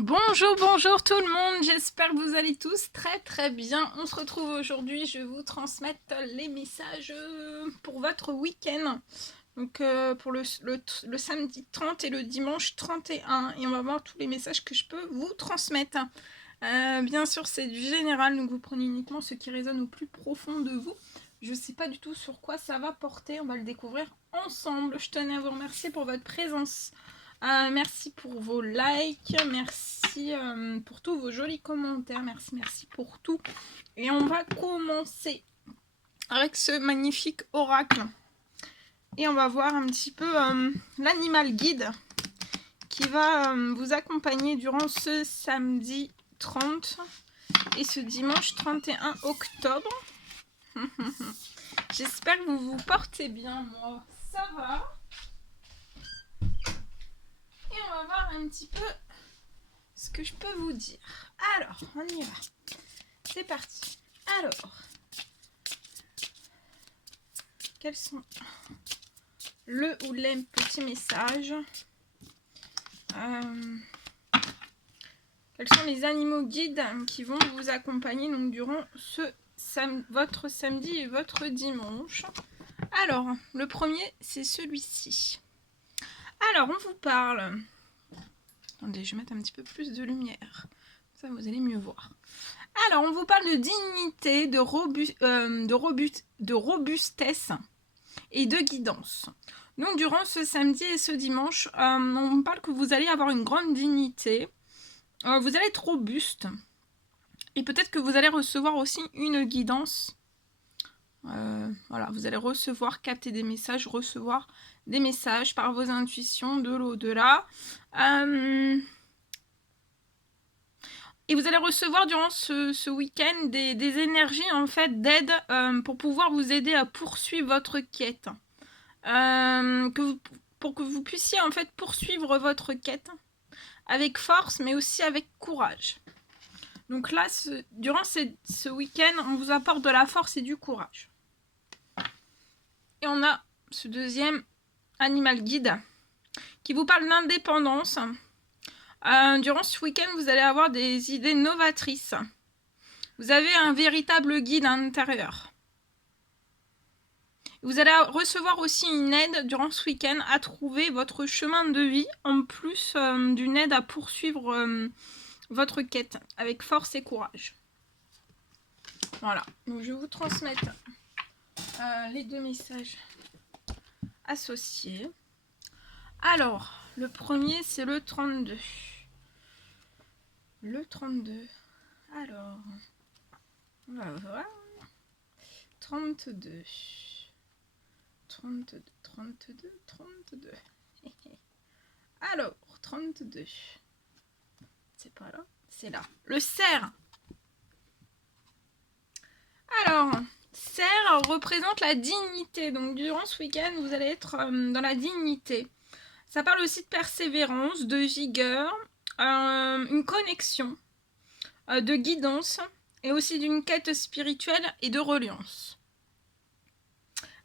Bonjour, bonjour tout le monde, j'espère que vous allez tous très bien. On se retrouve aujourd'hui, je vais vous transmettre les messages pour votre week-end. Donc pour le samedi 30 et le dimanche 31. Et on va voir tous les messages que je peux vous transmettre. Bien sûr c'est du général, donc vous prenez uniquement ce qui résonne au plus profond de vous. Je ne sais pas du tout sur quoi ça va porter, on va le découvrir ensemble. Je tenais à vous remercier pour votre présence. Merci pour vos likes, merci pour tous vos jolis commentaires, merci pour tout. Et on va commencer avec ce magnifique oracle. Et on va voir un petit peu l'animal guide qui va vous accompagner durant ce samedi 30 et ce dimanche 31 octobre. J'espère que vous vous portez bien, moi ça va. Et on va voir un petit peu ce que je peux vous dire. Alors, on y va. C'est parti. Alors, quels sont le ou les petits messages Quels sont les animaux guides qui vont vous accompagner donc, durant votre samedi et votre dimanche? Alors, le premier, c'est celui-ci. Alors, on vous parle... Attendez, je vais mettre un petit peu plus de lumière. Ça, vous allez mieux voir. Alors, on vous parle de dignité, de robustesse et de guidance. Donc, durant ce samedi et ce dimanche, on parle que vous allez avoir une grande dignité. Vous allez être robuste. Et peut-être que vous allez recevoir aussi une guidance. Voilà, vous allez capter des messages, recevoir des messages par vos intuitions de l'au-delà. Et vous allez recevoir durant ce week-end des énergies en fait d'aide pour pouvoir vous aider à poursuivre votre quête. Pour que vous puissiez en fait poursuivre votre quête avec force mais aussi avec courage. Donc là, durant ce week-end, on vous apporte de la force et du courage. Et on a ce deuxième animal guide qui vous parle d'indépendance. Durant ce week-end, vous allez avoir des idées novatrices. Vous avez un véritable guide à l'intérieur. Vous allez recevoir aussi une aide durant ce week-end à trouver votre chemin de vie, en plus d'une aide à poursuivre votre quête avec force et courage. Voilà, donc je vais vous transmettre les deux messages associés. Alors, le premier, c'est le 32. Le 32. Alors, on va voir. 32. 32, 32, 32. Alors, 32. C'est pas là, c'est là. Le cerf. Alors, cerf représente la dignité. Donc, durant ce week-end, vous allez être dans la dignité. Ça parle aussi de persévérance, de vigueur, une connexion, de guidance et aussi d'une quête spirituelle et de reliance.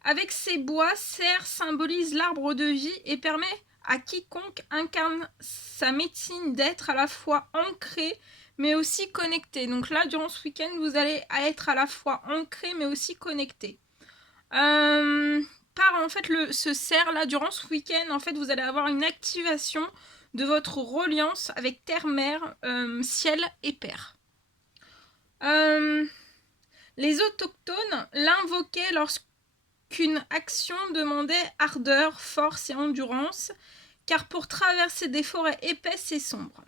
Avec ces bois, cerf symbolise l'arbre de vie et permet à quiconque incarne sa médecine d'être à la fois ancré mais aussi connecté. Donc là, durant ce week-end, vous allez être à la fois ancré mais aussi connecté. Par en fait ce cerf là, durant ce week-end, en fait, vous allez avoir une activation de votre reliance avec terre-mer, ciel et père. Les autochtones l'invoquaient lorsqu'une action demandait ardeur, force et endurance, car pour traverser des forêts épaisses et sombres.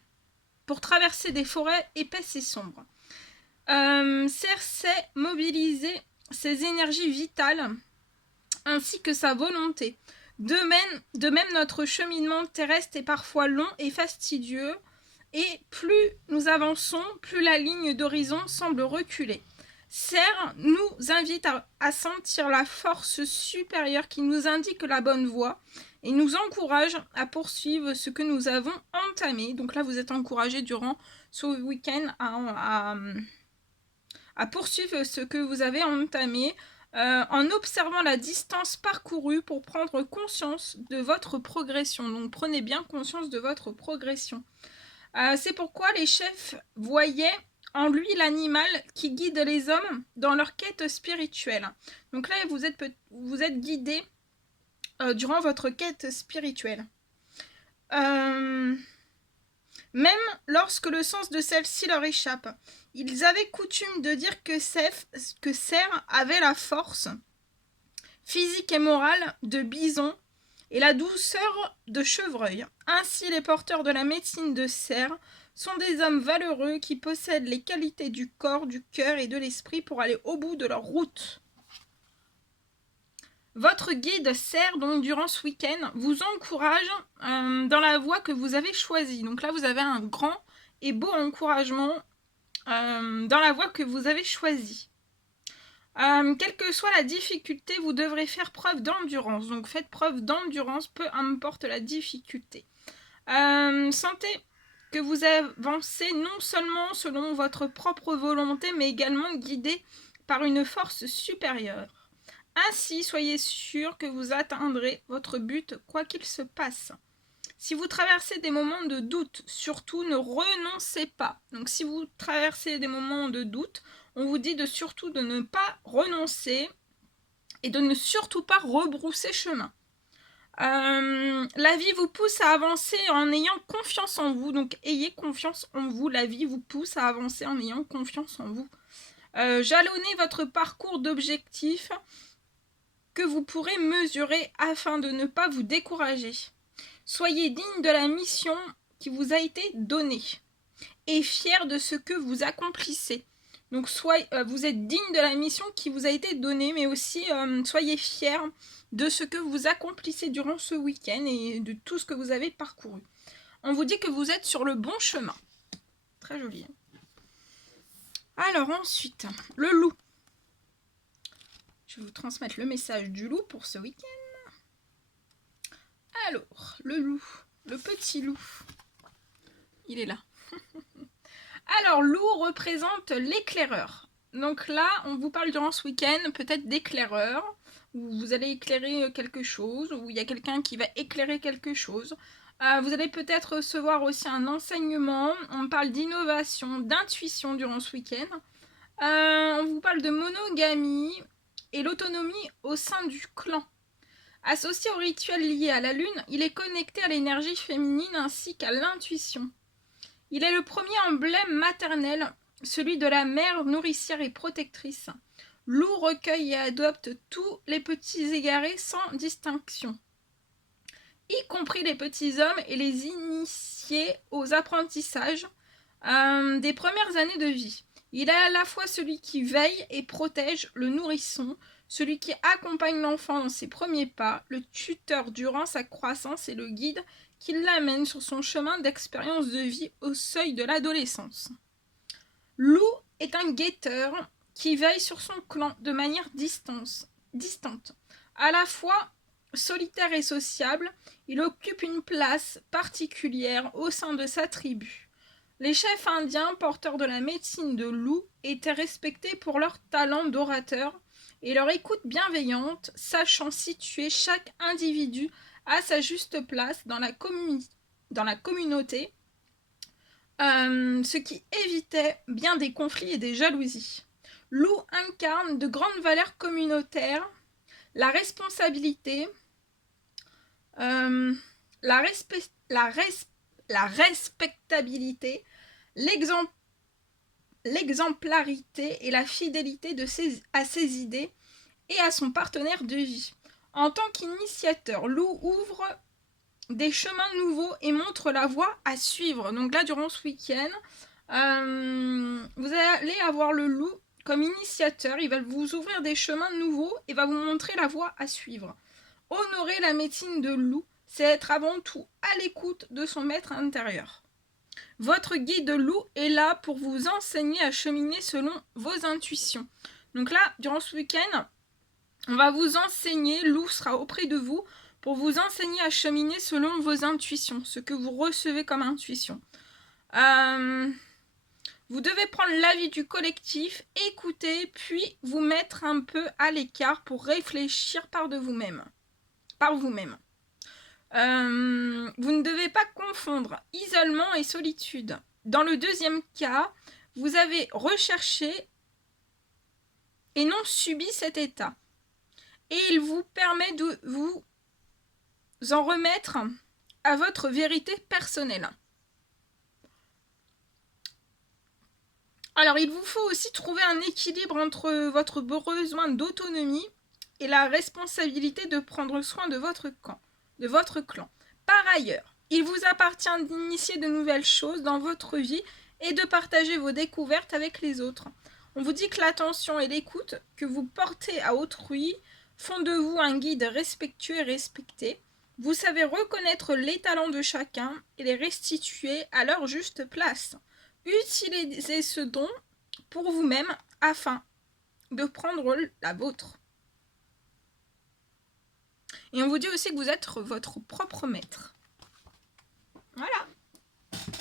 Cerf sait mobiliser ses énergies vitales ainsi que sa volonté. De même, notre cheminement terrestre est parfois long et fastidieux, et plus nous avançons, plus la ligne d'horizon semble reculer. Cerf nous invite à sentir la force supérieure qui nous indique la bonne voie et nous encourage à poursuivre ce que nous avons entamé. Donc là, vous êtes encouragé durant ce week-end à poursuivre ce que vous avez entamé en observant la distance parcourue pour prendre conscience de votre progression. Donc prenez bien conscience de votre progression. C'est pourquoi les chefs voyaient en lui l'animal qui guide les hommes dans leur quête spirituelle. Donc là, vous êtes guidé durant votre quête spirituelle. Même lorsque le sens de celle-ci leur échappe. Ils avaient coutume de dire que Cerf avait la force physique et morale de bison et la douceur de chevreuil. Ainsi, les porteurs de la médecine de Cerf sont des hommes valeureux qui possèdent les qualités du corps, du cœur et de l'esprit pour aller au bout de leur route. Votre guide Cerf, donc durant ce week-end, vous encourage dans la voie que vous avez choisie. Donc là, vous avez un grand et beau encouragement dans la voie que vous avez choisie. Quelle que soit la difficulté, vous devrez faire preuve d'endurance. Donc faites preuve d'endurance, peu importe la difficulté. Sentez que vous avancez non seulement selon votre propre volonté, mais également guidé par une force supérieure. Ainsi, soyez sûr que vous atteindrez votre but quoi qu'il se passe. Si vous traversez des moments de doute, surtout ne renoncez pas. Donc si vous traversez des moments de doute, on vous dit surtout de ne pas renoncer et de ne surtout pas rebrousser chemin. La vie vous pousse à avancer en ayant confiance en vous. Donc ayez confiance en vous. La vie vous pousse à avancer en ayant confiance en vous. Jalonnez votre parcours d'objectifs que vous pourrez mesurer afin de ne pas vous décourager. Soyez digne de la mission qui vous a été donnée et fier de ce que vous accomplissez. Donc vous êtes digne de la mission qui vous a été donnée, mais aussi soyez fier de ce que vous accomplissez durant ce week-end et de tout ce que vous avez parcouru. On vous dit que vous êtes sur le bon chemin. Très joli. Alors ensuite, le loup. Je vais vous transmettre le message du loup pour ce week-end. Alors, le loup, le petit loup, il est là. Alors, loup représente l'éclaireur. Donc là, on vous parle durant ce week-end peut-être d'éclaireur, où vous allez éclairer quelque chose, où il y a quelqu'un qui va éclairer quelque chose. Vous allez peut-être recevoir aussi un enseignement. On parle d'innovation, d'intuition durant ce week-end. On vous parle de monogamie et l'autonomie au sein du clan. Associé au rituel lié à la lune, il est connecté à l'énergie féminine ainsi qu'à l'intuition. Il est le premier emblème maternel, celui de la mère nourricière et protectrice. Loup recueille et adopte tous les petits égarés sans distinction, y compris les petits hommes et les initiés aux apprentissages des premières années de vie. Il est à la fois celui qui veille et protège le nourrisson, celui qui accompagne l'enfant dans ses premiers pas, le tuteur durant sa croissance et le guide qui l'amène sur son chemin d'expérience de vie au seuil de l'adolescence. Loup est un guetteur qui veille sur son clan de manière distante. À la fois solitaire et sociable, il occupe une place particulière au sein de sa tribu. Les chefs indiens porteurs de la médecine de loup étaient respectés pour leur talent d'orateur et leur écoute bienveillante, sachant situer chaque individu à sa juste place dans la communauté, ce qui évitait bien des conflits et des jalousies. Loup incarne de grandes valeurs communautaires, la responsabilité, la respectabilité, l'exemplarité et la fidélité à ses idées et à son partenaire de vie. En tant qu'initiateur, Loup ouvre des chemins nouveaux et montre la voie à suivre. Donc là, durant ce week-end, vous allez avoir le loup comme initiateur. Il va vous ouvrir des chemins nouveaux et va vous montrer la voie à suivre. Honorer la médecine de loup, c'est être avant tout à l'écoute de son maître intérieur. Votre guide loup est là pour vous enseigner à cheminer selon vos intuitions. Donc là, durant ce week-end, on va vous enseigner, loup sera auprès de vous pour vous enseigner à cheminer selon vos intuitions, ce que vous recevez comme intuition. Vous devez prendre l'avis du collectif, écouter, puis vous mettre un peu à l'écart pour réfléchir par vous-même. Vous ne devez pas confondre isolement et solitude. Dans le deuxième cas, vous avez recherché et non subi cet état. Et il vous permet de vous en remettre à votre vérité personnelle. Alors, il vous faut aussi trouver un équilibre entre votre besoin d'autonomie et la responsabilité de prendre soin de votre clan. Par ailleurs, il vous appartient d'initier de nouvelles choses dans votre vie et de partager vos découvertes avec les autres. On vous dit que l'attention et l'écoute que vous portez à autrui font de vous un guide respectueux et respecté. Vous savez reconnaître les talents de chacun et les restituer à leur juste place. Utilisez ce don pour vous-même afin de prendre la vôtre. Et on vous dit aussi que vous êtes votre propre maître. Voilà.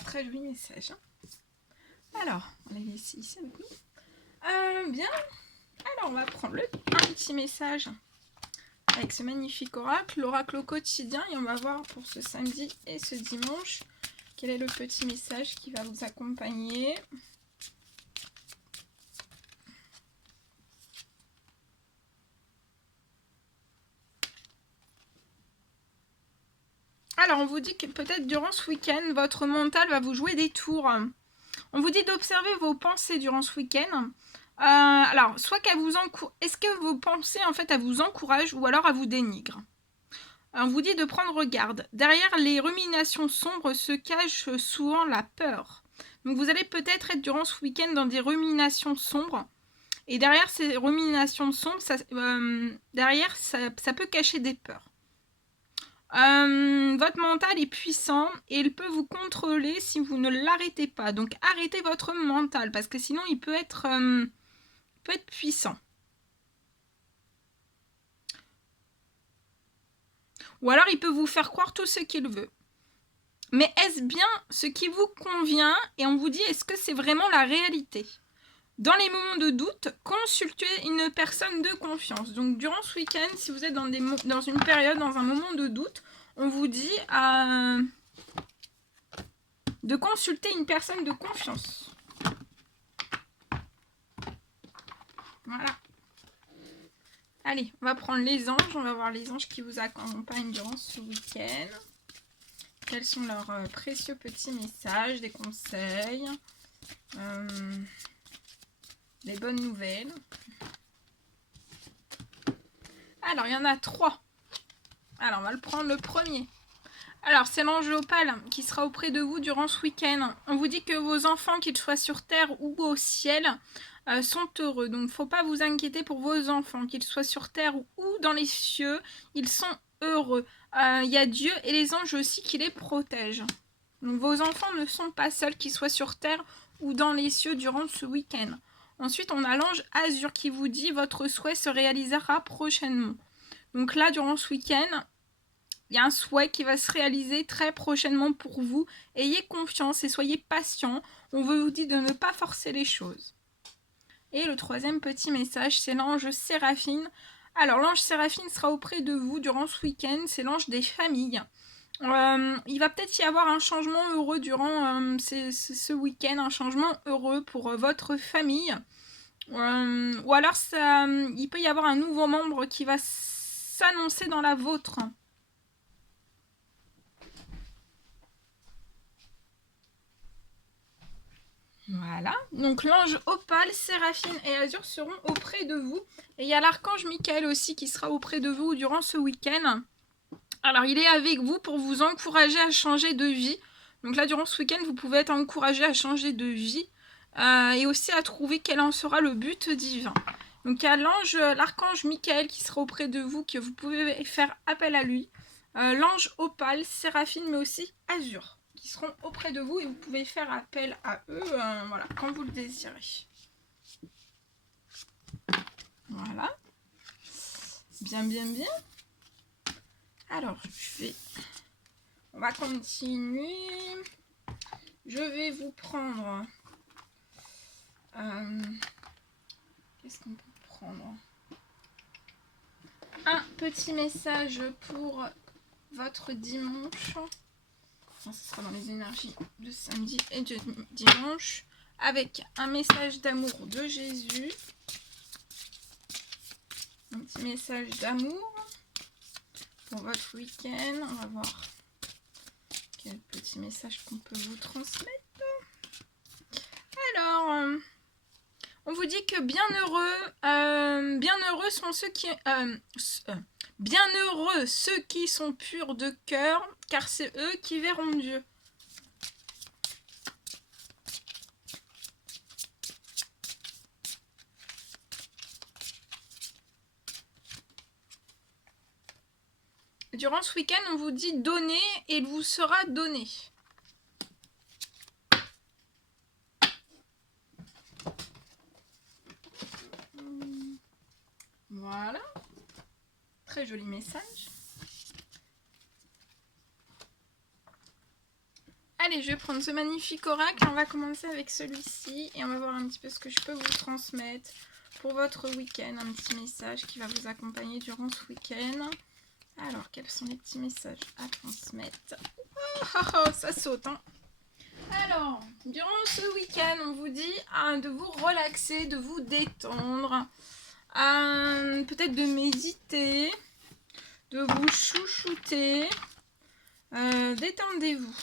Très joli message. Alors, on l'a laissé ici avec nous. Bien. Alors, on va prendre un petit message avec ce magnifique oracle, l'oracle au quotidien. Et on va voir pour ce samedi et ce dimanche quel est le petit message qui va vous accompagner. Alors, on vous dit que peut-être durant ce week-end, votre mental va vous jouer des tours. On vous dit d'observer vos pensées durant ce week-end. Alors, soit qu'elle vous encourage... Est-ce que vos pensées, en fait, elles vous encouragent ou alors elles vous dénigrent? On vous dit de prendre garde. Derrière les ruminations sombres se cache souvent la peur. Donc, vous allez peut-être être durant ce week-end dans des ruminations sombres. Et derrière ces ruminations sombres, ça peut cacher des peurs. Votre mental est puissant et il peut vous contrôler si vous ne l'arrêtez pas. Donc arrêtez votre mental parce que sinon il peut être puissant. Ou alors il peut vous faire croire tout ce qu'il veut. Mais est-ce bien ce qui vous convient? Et on vous dit, est-ce que c'est vraiment la réalité? Dans les moments de doute, consultez une personne de confiance. Donc durant ce week-end, si vous êtes dans une période, dans un moment de doute, on vous dit de consulter une personne de confiance. Voilà. Allez, on va prendre les anges. On va voir les anges qui vous accompagnent durant ce week-end. Quels sont leurs précieux petits messages, des conseils, des bonnes nouvelles. Alors, il y en a 3. Alors, on va le prendre le premier. Alors, c'est l'ange opale qui sera auprès de vous durant ce week-end. On vous dit que vos enfants, qu'ils soient sur terre ou au ciel, sont heureux. Donc, il ne faut pas vous inquiéter pour vos enfants, qu'ils soient sur terre ou dans les cieux. Ils sont heureux. Il y a Dieu et les anges aussi qui les protègent. Donc, vos enfants ne sont pas seuls, qu'ils soient sur terre ou dans les cieux durant ce week-end. Ensuite, on a l'ange azur qui vous dit « Votre souhait se réalisera prochainement ». Donc là, durant ce week-end, il y a un souhait qui va se réaliser très prochainement pour vous. Ayez confiance et soyez patient. On vous dit de ne pas forcer les choses. Et le troisième petit message, c'est l'ange Séraphine. Alors, l'ange Séraphine sera auprès de vous durant ce week-end. C'est l'ange des familles. Il va peut-être y avoir un changement heureux durant ce week-end, un changement heureux pour votre famille. Ou alors, il peut y avoir un nouveau membre qui va s'annoncer dans la vôtre. Voilà, donc l'ange opale, Séraphine et Azur seront auprès de vous. Et il y a l'archange Michael aussi qui sera auprès de vous durant ce week-end. Alors, il est avec vous pour vous encourager à changer de vie. Donc là, durant ce week-end, vous pouvez être encouragé à changer de vie et aussi à trouver quel en sera le but divin. Donc, il y a l'archange Michael qui sera auprès de vous, que vous pouvez faire appel à lui. L'ange opale, Séraphine, mais aussi Azur, qui seront auprès de vous et vous pouvez faire appel à eux voilà, quand vous le désirez. Voilà. Bien, bien, bien. Alors, on va continuer. Je vais vous prendre... Qu'est-ce qu'on peut prendre? Un petit message pour votre dimanche. Ça sera dans les énergies de samedi et de dimanche. Avec un message d'amour de Jésus. Un petit message d'amour pour votre week-end. On va voir quel petit message qu'on peut vous transmettre. Alors, on vous dit que bienheureux sont ceux qui... bienheureux ceux qui sont purs de cœur, car c'est eux qui verront Dieu. Durant ce week-end, on vous dit donnez et il vous sera donné. Voilà. Très joli message. Allez, je vais prendre ce magnifique oracle. On va commencer avec celui-ci et on va voir un petit peu ce que je peux vous transmettre pour votre week-end. Un petit message qui va vous accompagner durant ce week-end. Alors, quels sont les petits messages à transmettre? Oh, ça saute, hein. Alors, durant ce week-end, on vous dit de vous relaxer, de vous détendre, peut-être de méditer, de vous chouchouter, détendez-vous.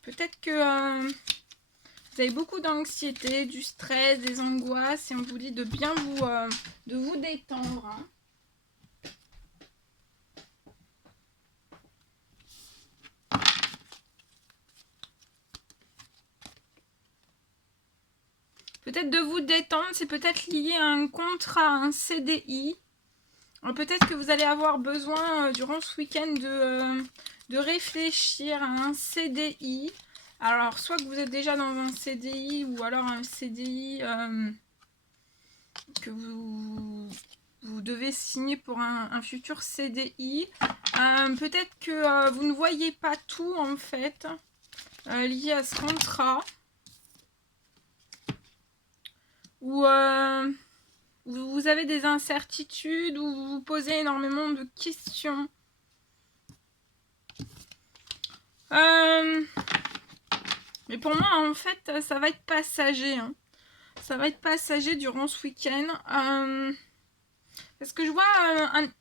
Peut-être que vous avez beaucoup d'anxiété, du stress, des angoisses, et on vous dit de bien vous détendre, hein. Peut-être de vous détendre, c'est peut-être lié à un contrat, à un CDI. Peut-être que vous allez avoir besoin durant ce week-end de réfléchir à un CDI. Alors, soit que vous êtes déjà dans un CDI ou alors un CDI que vous devez signer pour un futur CDI. Peut-être que vous ne voyez pas tout en fait lié à ce contrat. Ou vous avez des incertitudes, ou vous vous posez énormément de questions. Mais pour moi, en fait, ça va être passager. Hein. Ça va être passager durant ce week-end. Parce que je vois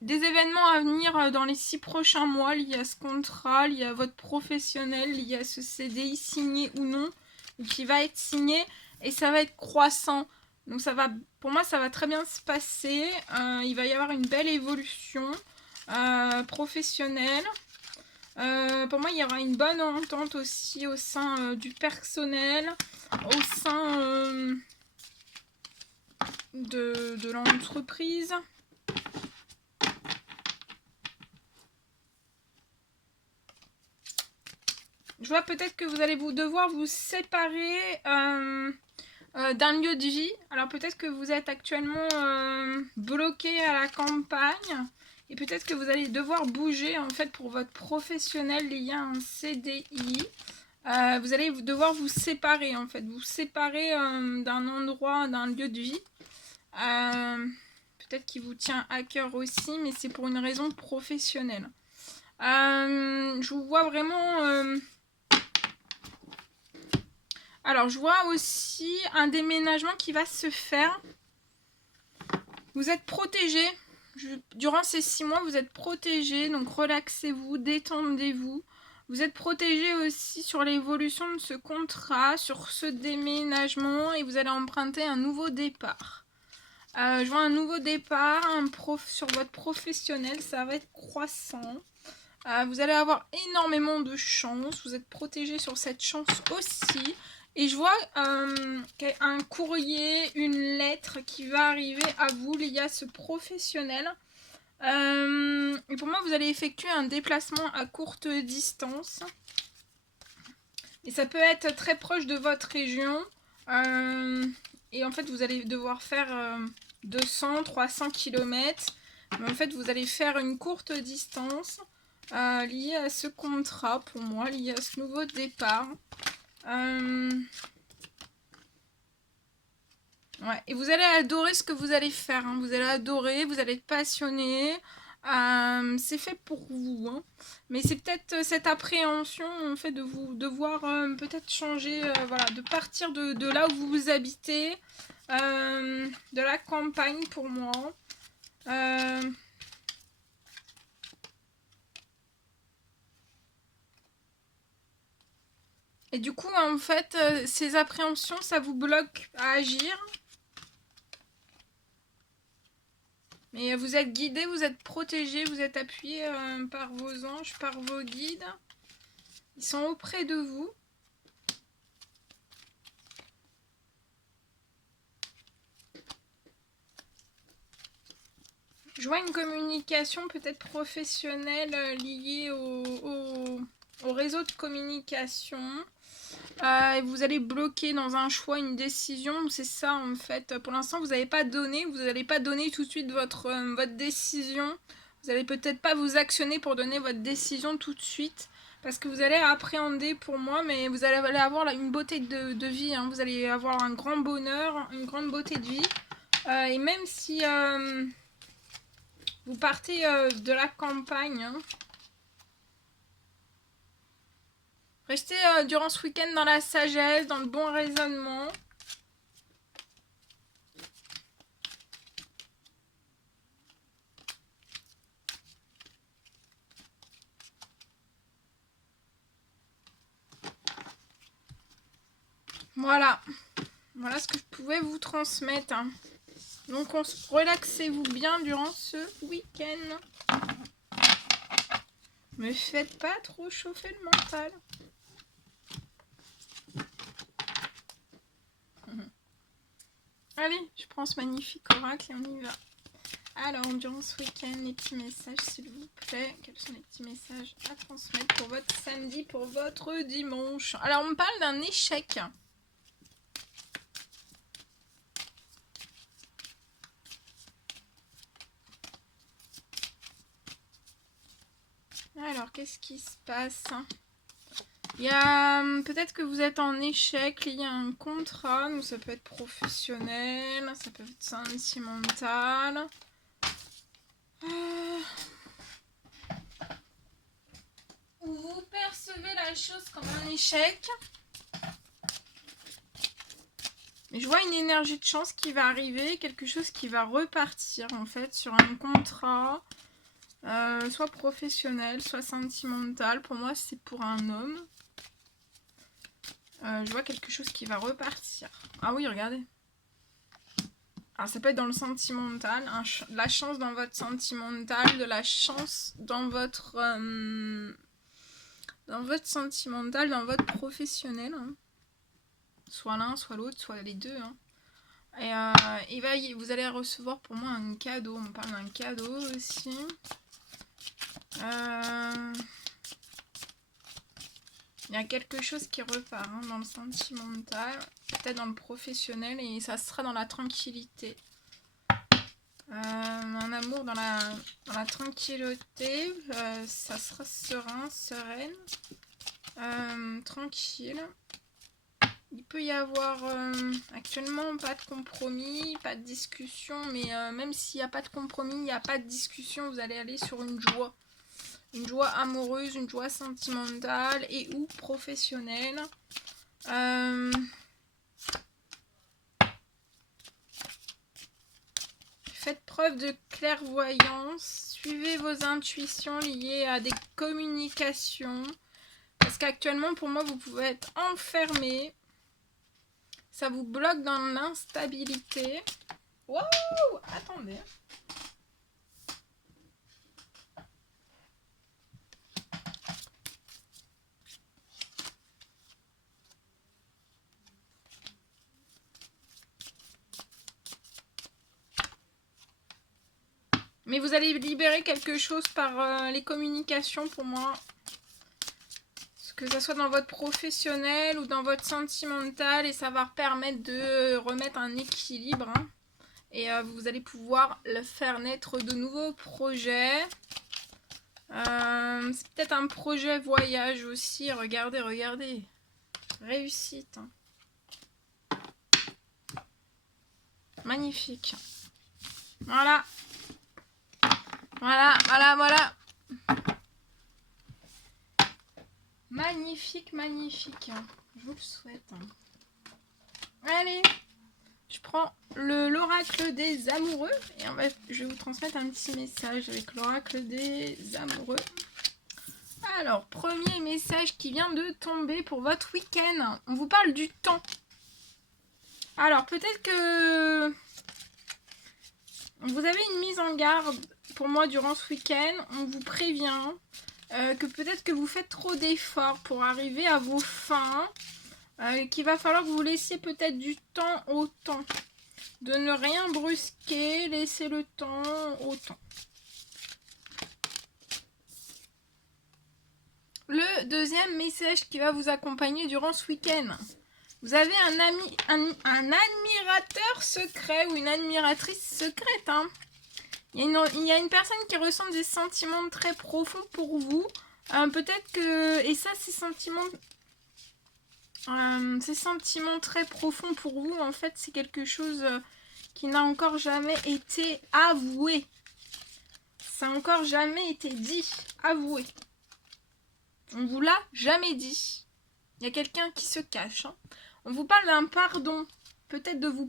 des événements à venir dans les 6 prochains mois liés à ce contrat, liés à votre professionnel, liés à ce CDI signé ou non, ou qui va être signé, et ça va être croissant. Donc ça va, pour moi, ça va très bien se passer. Il va y avoir une belle évolution professionnelle. Pour moi, il y aura une bonne entente aussi au sein du personnel, au sein de l'entreprise. Je vois peut-être que vous allez devoir vous séparer d'un lieu de vie. Alors peut-être que vous êtes actuellement bloqué à la campagne et peut-être que vous allez devoir bouger en fait pour votre professionnel lié à un CDI. Vous allez devoir vous séparer en fait, vous séparer d'un endroit, d'un lieu de vie. Peut-être qu'il vous tient à cœur aussi, mais c'est pour une raison professionnelle. Je vous vois vraiment... Alors, je vois aussi un déménagement qui va se faire. Vous êtes protégé. Durant ces 6 mois, vous êtes protégé. Donc, relaxez-vous, détendez-vous. Vous êtes protégé aussi sur l'évolution de ce contrat, sur ce déménagement. Et vous allez emprunter un nouveau départ. Je vois un nouveau départ sur votre professionnel. Ça va être croissant. Vous allez avoir énormément de chance. Vous êtes protégé sur cette chance aussi. Et je vois un courrier, une lettre qui va arriver à vous liée à ce professionnel. Et pour moi, vous allez effectuer un déplacement à courte distance. Et ça peut être très proche de votre région. Et en fait, vous allez devoir faire 200, 300 km. Mais en fait, vous allez faire une courte distance liée à ce contrat, pour moi, liée à ce nouveau départ. Ouais. Et vous allez adorer ce que vous allez faire. Hein. Vous allez adorer, vous allez être passionné. C'est fait pour vous, hein. Mais c'est peut-être cette appréhension en fait de vous devoir peut-être changer, voilà, de partir de là où vous habitez, de la campagne pour moi. Et du coup, en fait, ces appréhensions, ça vous bloque à agir. Mais vous êtes guidé, vous êtes protégé, vous êtes appuyé par vos anges, par vos guides. Ils sont auprès de vous. Je vois une communication peut-être professionnelle liée au réseau de communication. Vous allez bloquer dans un choix, une décision. C'est ça en fait. Pour l'instant, vous n'avez pas donné. Vous n'allez pas donner tout de suite votre décision. Vous n'allez peut-être pas vous actionner pour donner votre décision tout de suite. Parce que vous allez appréhender pour moi, mais vous allez avoir là, une beauté de vie. Hein. Vous allez avoir un grand bonheur, une grande beauté de vie. Et même si vous partez de la campagne, hein, restez durant ce week-end dans la sagesse, dans le bon raisonnement. Voilà. Voilà ce que je pouvais vous transmettre. Hein. Donc relaxez-vous bien durant ce week-end. Ne faites pas trop chauffer le mental. Allez, je prends ce magnifique oracle et on y va. Alors, durant ce week-end, les petits messages, s'il vous plaît. Quels sont les petits messages à transmettre pour votre samedi, pour votre dimanche? Alors, on me parle d'un échec. Alors, qu'est-ce qui se passe? Il y a peut-être que vous êtes en échec lié à un contrat, donc ça peut être professionnel, ça peut être sentimental. Ou vous percevez la chose comme un échec. Mais je vois une énergie de chance qui va arriver, quelque chose qui va repartir en fait sur un contrat, soit professionnel, soit sentimental. Pour moi, c'est pour un homme. Je vois quelque chose qui va repartir. Ah oui, regardez. Alors, ça peut être dans le sentimental, la chance dans votre sentimental, de la chance dans votre sentimental, dans votre professionnel. Hein. Soit l'un, soit l'autre, soit les deux. Hein. Et vous allez recevoir pour moi un cadeau. On parle d'un cadeau aussi. Il y a quelque chose qui repart hein, dans le sentimental, peut-être dans le professionnel, et ça sera dans la tranquillité. Un amour dans la tranquillité, ça sera serein, sereine, tranquille. Il peut y avoir actuellement pas de compromis, pas de discussion, mais même s'il n'y a pas de compromis, il n'y a pas de discussion, vous allez aller sur une joie. Une joie amoureuse, une joie sentimentale et ou professionnelle. Faites preuve de clairvoyance, suivez vos intuitions liées à des communications. Parce qu'actuellement, pour moi, vous pouvez être enfermé. Ça vous bloque dans l'instabilité. Wow! Attendez. Mais vous allez libérer quelque chose par les communications pour moi. Que ce soit dans votre professionnel ou dans votre sentimental. Et ça va permettre de remettre un équilibre. Hein. Et vous allez pouvoir le faire naître de nouveaux projets. C'est peut-être un projet voyage aussi. Regardez, regardez. Réussite. Hein. Magnifique. Voilà. Voilà, voilà, voilà. Magnifique, magnifique. Je vous le souhaite. Allez, je prends l'oracle des amoureux et je vais vous transmettre un petit message avec l'oracle des amoureux. Alors, premier message qui vient de tomber pour votre week-end. On vous parle du temps. Alors, peut-être que vous avez une mise en garde pour moi durant ce week-end. On vous prévient que peut-être que vous faites trop d'efforts pour arriver à vos fins. Qu'il va falloir que vous laissiez peut-être du temps au temps. De ne rien brusquer, laisser le temps au temps. Le deuxième message qui va vous accompagner durant ce week-end. Vous avez un admirateur secret ou une admiratrice secrète. Hein. Il y a une personne qui ressent des sentiments très profonds pour vous. Peut-être que... Et ça, ces sentiments très profonds pour vous, en fait, c'est quelque chose qui n'a encore jamais été avoué. Ça n'a encore jamais été dit, avoué. On vous l'a jamais dit. Il y a quelqu'un qui se cache. Hein. On vous parle d'un pardon. Peut-être de vous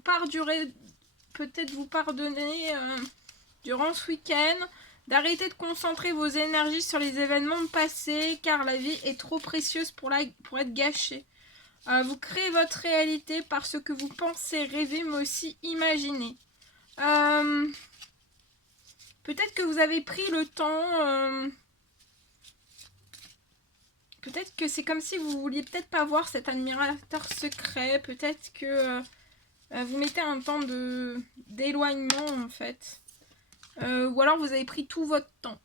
pardonner durant ce week-end. D'arrêter de concentrer vos énergies sur les événements passés, car la vie est trop précieuse pour être gâchée. Vous créez votre réalité par ce que vous pensez, rêvez, mais aussi imaginez. Peut-être que vous avez pris le temps... Peut-être que c'est comme si vous vouliez peut-être pas voir cet admirateur secret. Peut-être que vous mettez un temps d'éloignement en fait. Ou alors vous avez pris tout votre temps.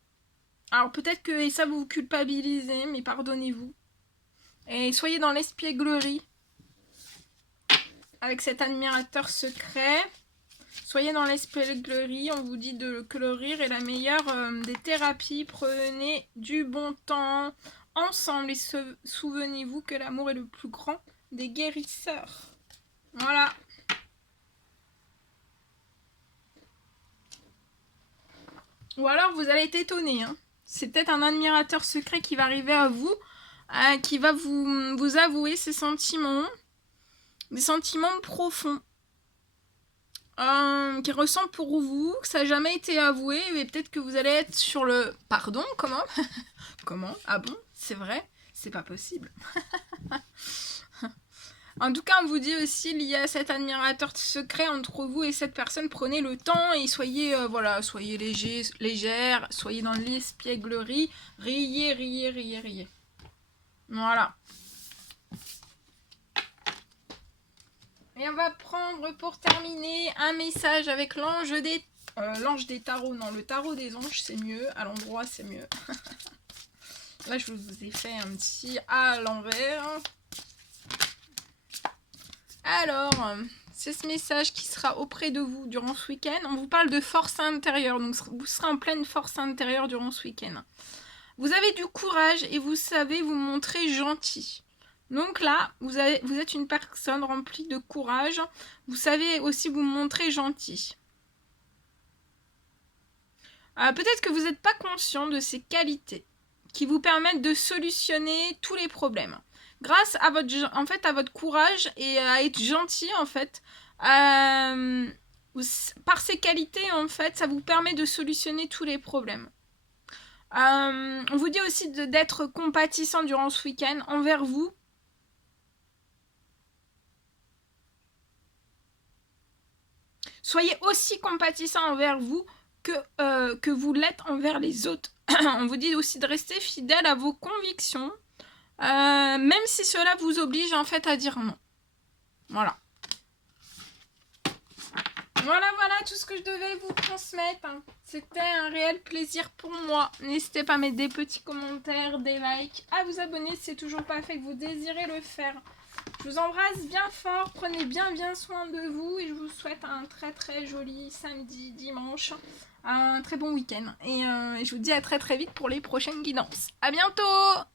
Alors peut-être que et ça vous vous culpabilisez, mais pardonnez-vous. Et soyez dans l'espièglerie avec cet admirateur secret. Soyez dans l'espièglerie. On vous dit que le rire est la meilleure des thérapies. Prenez du bon temps ensemble et souvenez-vous que l'amour est le plus grand des guérisseurs. Voilà. Ou alors vous allez être étonné. Hein. C'est peut-être un admirateur secret qui va arriver à vous, qui va vous avouer ses sentiments, des sentiments profonds, qui ressent pour vous, que ça n'a jamais été avoué, mais peut-être que vous allez être sur le... Pardon, comment? Comment? Ah bon? C'est vrai? C'est pas possible. En tout cas, on vous dit aussi, il y a cet admirateur secret entre vous et cette personne. Prenez le temps et soyez, soyez légère, soyez dans l'espièglerie. Riez, riez, riez, riez. Voilà. Et on va prendre pour terminer un message avec l'ange des tarots. Non, le tarot des anges, c'est mieux. À l'endroit, c'est mieux. Là, je vous ai fait un petit à l'envers. Alors, c'est ce message qui sera auprès de vous durant ce week-end. On vous parle de force intérieure. Donc, vous serez en pleine force intérieure durant ce week-end. Vous avez du courage et vous savez vous montrer gentil. Donc là, vous êtes une personne remplie de courage. Vous savez aussi vous montrer gentil. Peut-être que vous n'êtes pas conscient de ces qualités qui vous permettent de solutionner tous les problèmes. Grâce à votre courage et à être gentil, en fait, par ces qualités, en fait, ça vous permet de solutionner tous les problèmes. On vous dit aussi d'être compatissant durant ce week-end envers vous. Soyez aussi compatissant envers vous que vous l'êtes envers les autres. On vous dit aussi de rester fidèle à vos convictions, même si cela vous oblige en fait à dire non. Voilà. Voilà tout ce que je devais vous transmettre. Hein. C'était un réel plaisir pour moi. N'hésitez pas à mettre des petits commentaires, des likes, à vous abonner si c'est toujours pas fait, que vous désirez le faire. Je vous embrasse bien fort, prenez bien soin de vous et je vous souhaite un très joli samedi, dimanche, un très bon week-end. Et je vous dis à très vite pour les prochaines guidances. À bientôt!